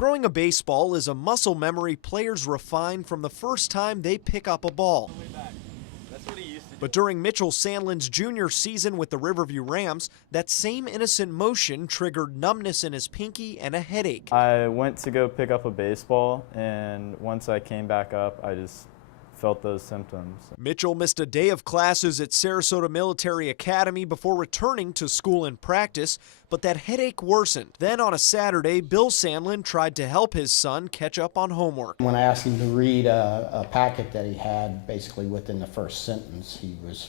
Throwing a baseball is a muscle memory players refine from the first time they pick up a ball. But during Mitchell Sandlin's junior season with the Riverview Rams, that same innocent motion triggered numbness in his pinky and a headache. I went to go pick up a baseball, and once I came back up, I just felt those symptoms. Mitchell missed a day of classes at Sarasota Military Academy before returning to school and practice, but that headache worsened. Then on a Saturday, Bill Sandlin tried to help his son catch up on homework. When I asked him to read a packet that he had, basically within the first sentence, he was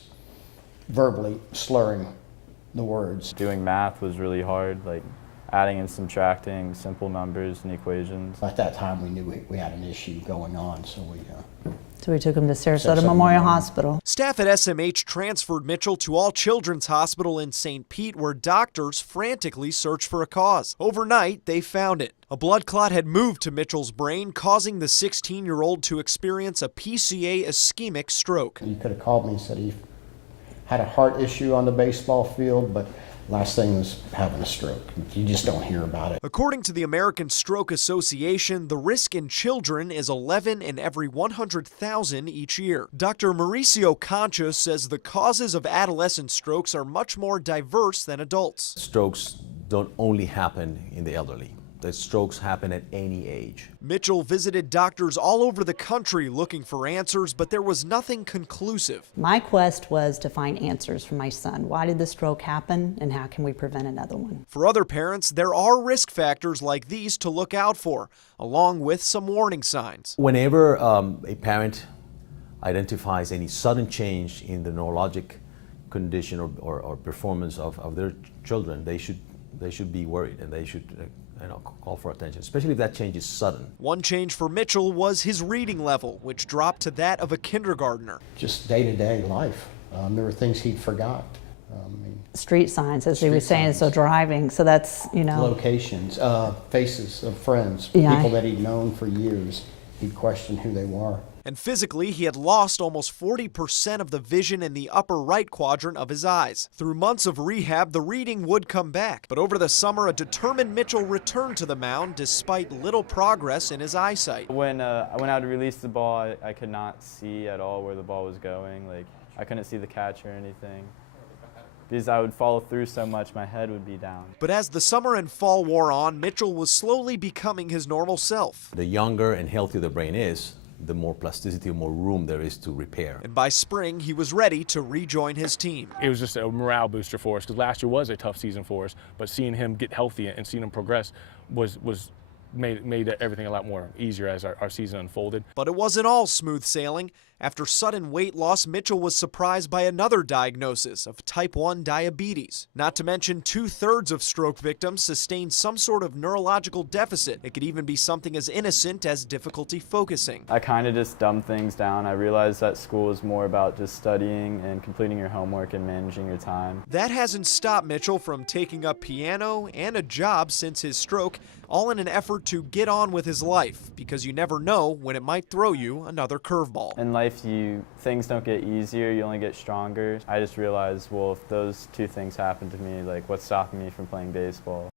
verbally slurring the words. Doing math was really hard, like adding and subtracting simple numbers and equations. At that time, we knew we had an issue going on, so we took him to Sarasota Memorial Hospital. Staff at SMH transferred Mitchell to All Children's Hospital in St. Pete, where doctors frantically searched for a cause. Overnight, they found it. A blood clot had moved to Mitchell's brain, causing the 16-year-old to experience a PCA ischemic stroke. He could have called me and said he had a heart issue on the baseball field, but last thing was having a stroke. You just don't hear about it. According to the American Stroke Association, the risk in children is 11 in every 100,000 each year. Dr. Mauricio Concha says the causes of adolescent strokes are much more diverse than adults. Strokes don't only happen in the elderly. The strokes happen at any age. Mitchell visited doctors all over the country looking for answers, but there was nothing conclusive. My quest was to find answers for my son. Why did the stroke happen, and how can we prevent another one? For other parents, there are risk factors like these to look out for, along with some warning signs. Whenever a parent identifies any sudden change in the neurologic condition or performance of their children, they should be worried, and they should call for attention, especially if that change is sudden. One change for Mitchell was his reading level, which dropped to that of a kindergartner. Just day-to-day life. There were things he'd forgot. Street signs, as he was saying, so driving, so that's, Locations, faces of friends, Yeah. people that he'd known for years. He'd question who they were. And physically, he had lost almost 40% of the vision in the upper right quadrant of his eyes. Through months of rehab, the reading would come back. But over the summer, a determined Mitchell returned to the mound despite little progress in his eyesight. When I went out to release the ball, I could not see at all where the ball was going. Like, I couldn't see the catch or anything. Because I would follow through so much, my head would be down. But as the summer and fall wore on, Mitchell was slowly becoming his normal self. The younger and healthier the brain is, the more plasticity, more room there is to repair. And by spring, he was ready to rejoin his team. It was just a morale booster for us, because last year was a tough season for us, but seeing him get healthy and seeing him progress made everything a lot more easier as our season unfolded. But it wasn't all smooth sailing. After sudden weight loss, Mitchell was surprised by another diagnosis of type 1 diabetes. Not to mention 2/3 of stroke victims sustain some sort of neurological deficit. It could even be something as innocent as difficulty focusing. I kind of just dumbed things down. I realized that school is more about just studying and completing your homework and managing your time. That hasn't stopped Mitchell from taking up piano and a job since his stroke, all in an effort to get on with his life, because you never know when it might throw you another curveball. In life, things don't get easier, you only get stronger. I just realized, well, if those two things happen to me, like, what's stopping me from playing baseball?